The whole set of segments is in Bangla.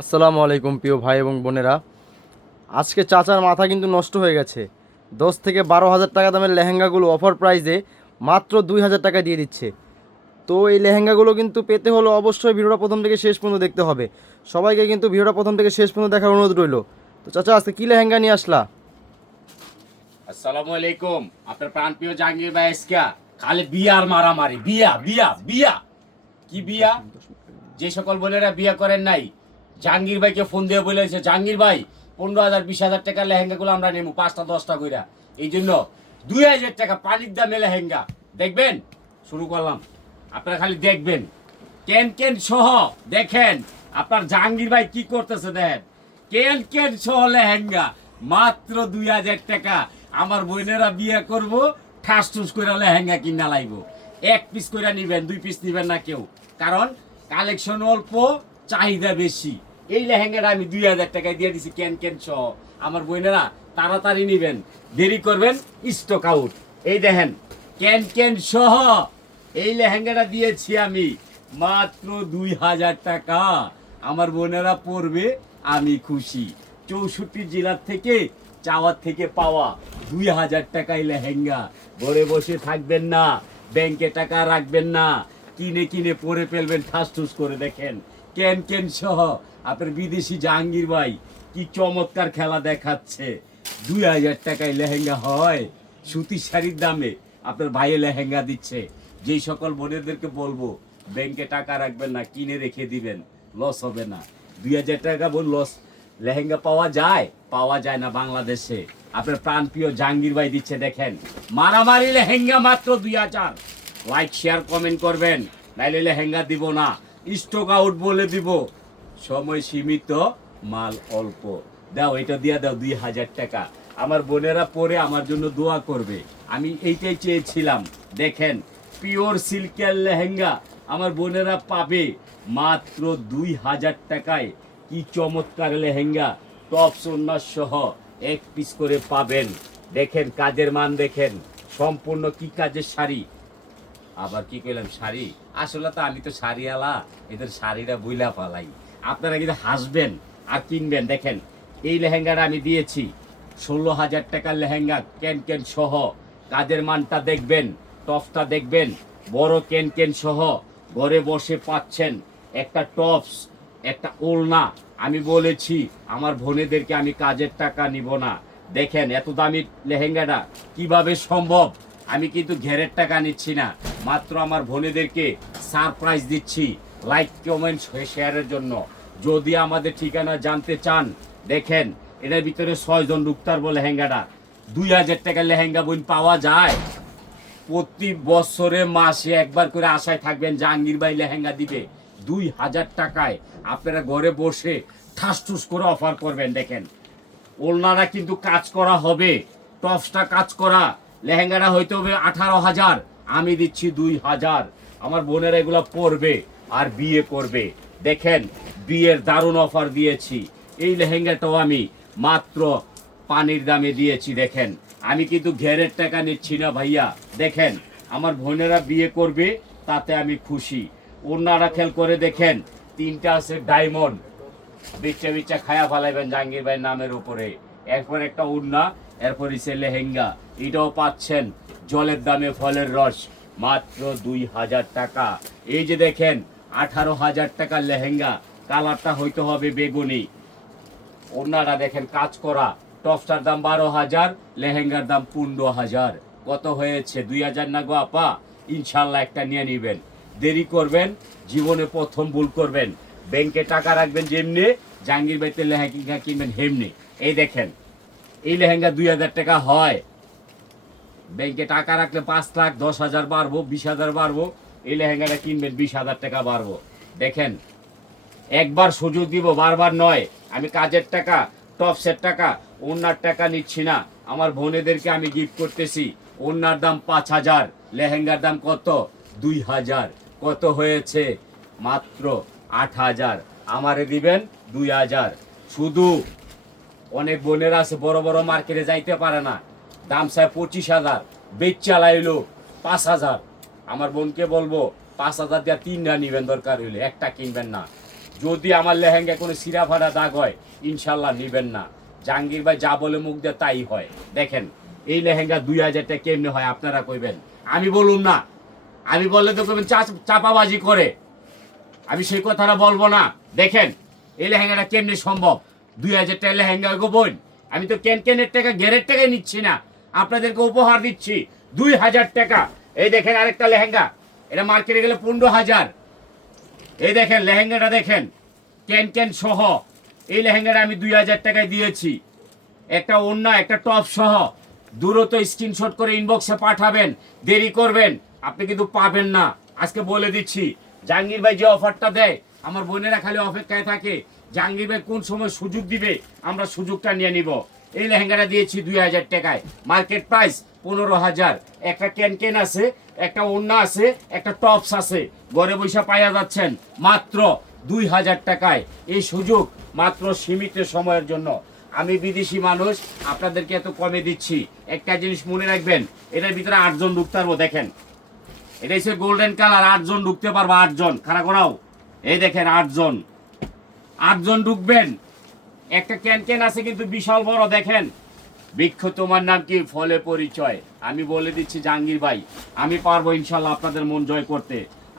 আসসালামু আলাইকুম প্রিয় ভাই এবং বোনেরা। আজকে চাচার মাথা কিন্তু নষ্ট হয়ে গেছে। 10 থেকে 12 হাজার টাকা দামের লেহেঙ্গাগুলো অফার প্রাইসে মাত্র 2 হাজার টাকা দিয়ে দিচ্ছে। তো এই লেহেঙ্গাগুলো কিন্তু পেতে হলে অবশ্যই ভিডিওটা প্রথম থেকে শেষ পর্যন্ত দেখতে হবে। সবাইকে কিন্তু ভিডিওটা প্রথম থেকে শেষ পর্যন্ত দেখার অনুরোধ রইল। তো চাচা, আজকে কী লেহেঙ্গা নিয়ে আসলা? আসসালামু আলাইকুম। আপনার প্রাণপ্রিয় জাহাঙ্গীর ভাই আজকা খালি বিয়ার মারামারি, বিয়া বিয়া বিয়া। কি বিয়া? যে সকল বোনেরা বিয়া করেন নাই, জাহাঙ্গীর ভাইকে ফোন দিয়ে বলেছে, জাহাঙ্গীর ভাই 15,000 20,000 টাকার লেহেঙ্গাগুলো আমরা নেবো 5টা 10টা কইরা। এই জন্য 2,000 টাকা পানির দামে লেহেঙ্গা দেখবেন। শুরু করলাম, আপনারা খালি দেখবেন কেন কেন সহ দেখেন আপনার জাহাঙ্গীর ভাই কি করতেছে। দেখেন কেন কেন সহ লেহেঙ্গা মাত্র 2,000 টাকা। আমার বোনেরা বিয়ে করব, ঠাস ঠুস করে লেহেঙ্গা কিনা লাইব। এক পিস করে নিবেন, 2 পিস নিবেন না কেউ, কারণ কালেকশন অল্প, চাহিদা বেশি। এই লেহেঙ্গাটা আমি 2,000 টাকায় দিয়ে দিছি কেন কেন সহ। আমার বোনেরা তাড়াতাড়ি নিবেন, দেরি করবেন স্টক আউট। এই দেখেন কেন কেন সহ এই লেহেঙ্গাটা দিয়েছি আমি মাত্র 2,000 টাকা। আমার বোনেরা পরবে, আমি খুশি। 64 জেলার থেকে চাওয়ার থেকে পাওয়া 2,000 টাকায় লেহেঙ্গা। ঘরে বসে থাকবেন না, ব্যাংকে টাকা রাখবেন না, কিনে কিনে পরে ফেলবেন ঠাস ঠুস করে। দেখেন কেন কেন সহ আপনার বিদেশি জাহাঙ্গীর ভাই কি চমৎকার খেলা দেখাচ্ছে। 2,000 টাকায় লেহেঙ্গা হয়? সুতির শাড়ির দামে আপনার ভাইয়ে লেহেঙ্গা দিচ্ছে। যেই সকল বোনেদেরকে বলবো ব্যাংকে টাকা রাখবেন না, কিনে রেখে দিবেন, লস হবে না। 2,000 টাকা বল লস লেহেঙ্গা পাওয়া যায়? পাওয়া যায় না বাংলাদেশে। আপনার প্রাণপ্রিয় জাহাঙ্গীর ভাই দিচ্ছে। দেখেন মারামারি লেহেঙ্গা মাত্র 2,000। লাইক শেয়ার কমেন্ট করবেন, নাইলে লেহেঙ্গা দিব না, স্টক আউট বলে দিব। সময় সীমিত, মাল অল্প। দাও এটা দিয়া দাও 2,000 টাকা। আমার বোনেরা পরে আমার জন্য দোয়া করবে, আমি এইটাই চেয়েছিলাম। দেখেন পিওর সিল্কের লেহেঙ্গা আমার বোনেরা পাবে মাত্র 2,000 টাকায়। কি চমৎকার লেহেঙ্গা, টপ সোনার সহ এক পিস করে পাবেন। দেখেন কাজের মান দেখেন, সম্পূর্ণ কি কাজের শাড়ি। আবার কি কইলাম শাড়ি, আসলে তো আমি তো শাড়িওয়ালা, এদের শাড়িটা বুইলা পালাই। আপনারা কিন্তু হাসবেন আর কিনবেন। দেখেন এই লেহেঙ্গাটা আমি দিয়েছি 16,000 টাকার লেহেঙ্গা, কেন কেন সহ। কাজের মানটা দেখবেন, টপসটা দেখবেন, বড় কেন কেন সহ। ঘরে বসে পাচ্ছেন একটা টপস, একটা ওড়না। আমি বলেছি আমার বোনেদেরকে আমি কাজের টাকা নিব না। দেখেন এত দামি লেহেঙ্গাটা কিভাবে সম্ভব। আমি কিন্তু ঘেরের টাকা নিচ্ছি না, মাত্র আমার বোনেদেরকে সারপ্রাইজ দিচ্ছি লাইক কমেন্ট শেয়ারের জন্য। যদি আমাদের ঠিকানা জানতে চান, দেখেন এটার ভিতরে 6 জন ঢুকতে পারবো। লেহেঙ্গাটা 2,000 টাকার লেহেঙ্গা বোন পাওয়া যায়? প্রতি বছরে মাসে একবার করে আশায় থাকবেন জাহাঙ্গীর ভাই লেহেঙ্গা দিবে 2,000 টাকায়। আপনারা ঘরে বসে ঠাস ঠুস করে অফার করবেন। দেখেন ওলনারা কিন্তু কাজ করা হবে, টপসটা কাজ করা। লেহেঙ্গাটা হইতে হবে 18,000, আমি দিচ্ছি 2,000। আমার বোনেরা এগুলো পরবে আর বিয়ে করবে। দেখেন বিয়ের দারুণ অফার দিয়েছি। এই লেহেঙ্গাটাও আমি মাত্র পানির দামে দিয়েছি। দেখেন আমি কিন্তু ঘেরের টাকা নিচ্ছি না ভাইয়া। দেখেন আমার বোনেরা বিয়ে করবে, তাতে আমি খুশি। ওনারা খেল করে দেখেন, 3টা আছে ডায়মন্ড, বিচ্চা বিচ্চা খায়া ফালাইবেন জাহাঙ্গীর ভাইয়ের নামের উপরে। এরপর একটা উড়না, এরপর ইসে লেহেঙ্গা। এটাও পাচ্ছেন জলের দামে ফলের রস, মাত্র 2,000 টাকা। এই যে দেখেন 18,000 টাকার লেহেঙ্গা, কালারটা হইতে হবে বেগুনি। ওড়নাটা দেখেন কাজ করা, টপসটার দাম 12,000, লেহেঙ্গার দাম 15,000। কত হয়েছে? 2,000 না গো আপা? ইনশাল্লাহ একটা নিয়ে নিবেন, দেরি করবেন জীবনে প্রথম ভুল করবেন। ব্যাংকে টাকা রাখবেন যেমনি, জাহাঙ্গীর ভাইতে লেহেঙ্গা কিনবেন হেমনি। এই দেখেন এই লেহেঙ্গা 2,000 টাকা হয়? ব্যাংকে টাকা রাখলে 5 লাখ 10,000 বাড়বো, 20,000 বাড়বো। এই লেহেঙ্গাটা কিনবেন 20,000 টাকা বাড়বো। দেখেন একবার সুযোগ দিব, বারবার নয়। আমি কাজের টাকা, টপসের টাকা, ওনার টাকা নিচ্ছি না। আমার বোনেদেরকে আমি গিফট করতেছি। ওনার দাম 5,000, লেহেঙ্গার দাম কত? 2,000। কত হয়েছে? মাত্র 8,000। আমারে দিবেন 2,000। শুধু অনেক বোনেরা আছে বড় বড় মার্কেটে যাইতে পারে না, দাম চায় 25,000, বেচা লাইলো 5,000। আমার বোনকে বলবো 5,000 দিয়ে 3টা নিবেন, দরকার হইলে একটা কিনবেন না। যদি আমার লেহেঙ্গা কোনো সিরা ফাটা দাগ হয় ইনশাল্লাহ নিবেন না। জাহাঙ্গীর ভাই যা বলে মুখ দিয়ে তাই হয়। দেখেন এই লেহেঙ্গা 2000 টাকা কেমনে হয় আপনারা কইবেন, আমি বলুন না। আমি বললে তো কইবেন চাপাবাজি করে, আমি সেই কথাটা বলবো না। দেখেন এই লেহেঙ্গাটা কেমনে সম্ভব, 2000 টাকা লেহেঙ্গা গো বোন। আমি তো কেনের টাকা ঘেরের টাকায় নিচ্ছি না, আপনাদেরকে উপহার দিচ্ছি 2000 টাকা। এই দেখেন আরেকটা লেহেঙ্গা, এটা মার্কেটে গেলে 15,000। এই দেখেন লেহেঙ্গাটা দেখেন কেন সহ, এই লেহেঙ্গাটা আমি 2000 টাকায় দিয়েছি। একটা ওড়না একটা টপ সহ। দ্রুত স্ক্রিনশট করে ইনবক্সে পাঠাবেন, দেরি করবেন আপনি কিন্তু পাবেন না। আজকে বলে দিচ্ছি জাহাঙ্গীর ভাই যে অফারটা দেয় আমার বোনেরা খালি অপেক্ষায় থাকে জাহাঙ্গীর ভাই কোন সময় সুযোগ দিবে, আমরা সুযোগটা নিয়ে নিব। এই লেহেঙ্গাটা দিয়েছি 2000 টাকায়, মার্কেট প্রাইস 15,000। একটা ক্যান আছে, একটা ওড়না আছে, একটা টপস আছে, ঘরে বসে পাইয়া যাচ্ছেন মাত্র 2000 টাকায়। এই সুযোগ মাত্র সীমিত সময়ের জন্য। আমি বিদেশি মানুষ, আপনাদেরকে এত কমে দিচ্ছি। একটা জিনিস মনে রাখবেন, এটার ভিতরে 8 জন ঢুকতে পারবো। দেখেন এটা হচ্ছে গোল্ডেন কালার, 8 জন ঢুকতে পারবো, 8 জন। খাড়া করাও, এই দেখেন 8 জন ঢুকবেন। একটা ক্যান আছে কিন্তু বিশাল বড়। দেখেন বৃক্ষ তোমার নাম কি, ফলে পরিচয়। আমি বলে দিচ্ছি জাহাঙ্গীর ভাই আমি পারবো ইনশাল্লাহ আপনাদের মন জয় করতে।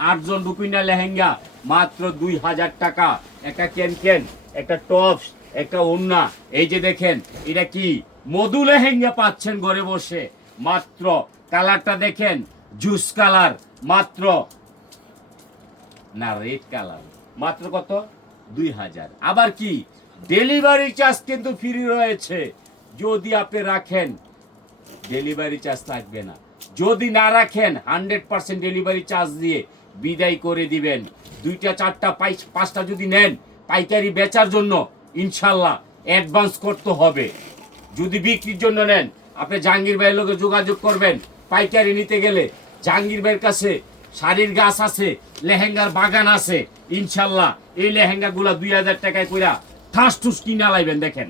8 জন ঢুকুই না লেহেঙ্গা মাত্র 2000 টাকা। একটা ক্যান, একটা টপস, একটা ওড়না। এই যে দেখেন এটা কি মধু লেহেঙ্গা পাচ্ছেন ঘরে বসে মাত্র। কালারটা দেখেন জুস কালার, মাত্র না রেড কালার, মাত্র কত 2000। আবার কি ডেলিভারি চার্জ কিন্তু ফ্রি রয়েছে, যদি আপনি রাখেন ডেলিভারি চার্জ থাকবে না। যদি না রাখেন 100% ডেলিভারি চার্জ দিয়ে বিদায় করে দিবেন। 2টা 4টা 5টা যদি নেন পাইকারি বেচার জন্য ইনশাল্লাহ অ্যাডভান্স করতে হবে। যদি বিক্রির জন্য নেন আপনি জাহাঙ্গীর ভাইয়ের লোকে যোগাযোগ করবেন। পাইকারি নিতে গেলে জাহাঙ্গীর ভাইয়ের কাছে শাড়ির গাছ আছে, লেহেঙ্গার বাগান আছে ইনশাল্লাহ। এই লেহেঙ্গাগুলা 2000 টাকায় কইরা ঠাস ঠুস কিনা লাইবেন। দেখেন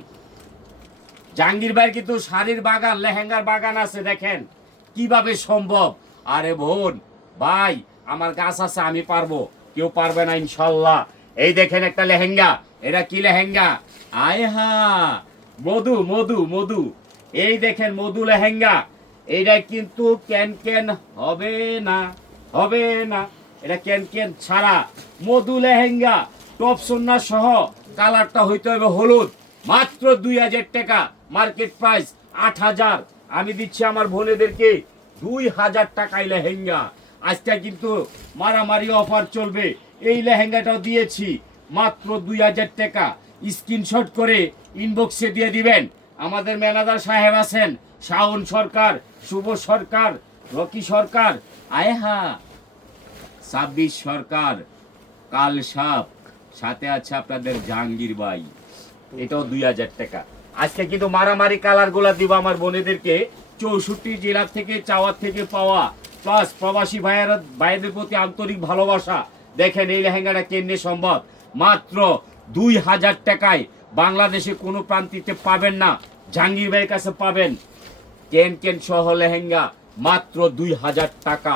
জাহাঙ্গীর ভাইয়ের কিন্তু শাড়ির বাগান লেহেঙ্গার বাগান আছে। দেখেন কিভাবে সম্ভব। আরে বোন ভাই আমার গাছ আছে, আমি পারবো, কেউ পারবে না ইনশাল্লাহ। এই দেখেন একটা লেহেঙ্গা, এটা কি লেহেঙ্গা, আয় হা মধু মধু মধু। এই দেখেন মধু লেহেঙ্গা, এইটা কিন্তু ক্যান হবে না, হবে না। এটা ক্যান ছাড়া মধু লেহেঙ্গা, টপ সন্না সহ। কালারটা হইতে হবে হলুদ, মাত্র 2000 টাকা, মার্কেট প্রাইস 8000। আমি দিচ্ছি আমার বোনেদেরকে 2000 টাকায় লেহেঙ্গা। আজকে কিন্তু মারামারি অফার চলবে। এই লেহেঙ্গাটাও দিয়েছি মাত্র 2000 টাকা। স্ক্রিনশট করে ইনবক্সে দিয়ে দিবেন। আমাদের ম্যানেজার সাহেব আছেন, শাওন সরকার, শুভ সরকার, রকি সরকার, আয়হা 26 সরকার, কাল সাপ, সাথে আছে আপনাদের জাহাঙ্গীর ভাই। এটাও 2000 টাকা। আজকে কিন্তু মারামারি কালার গুলা দিব আমার বোনেদেরকে। 64 জেলা থেকে চাওয়ার থেকে পাওয়া, প্লাস প্রবাসী ভাইয়েদের প্রতি আন্তরিক ভালোবাসা। দেখেন এই লেহেঙ্গাটা কেমনে সম্ভব, মাত্র 2000 টাকায়। বাংলাদেশে কোনো প্রান্তিতে পাবেন না, জাহাঙ্গীর ভাইয়ের কাছে পাবেন। কেন সহ লেহেঙ্গা মাত্র 2000 টাকা।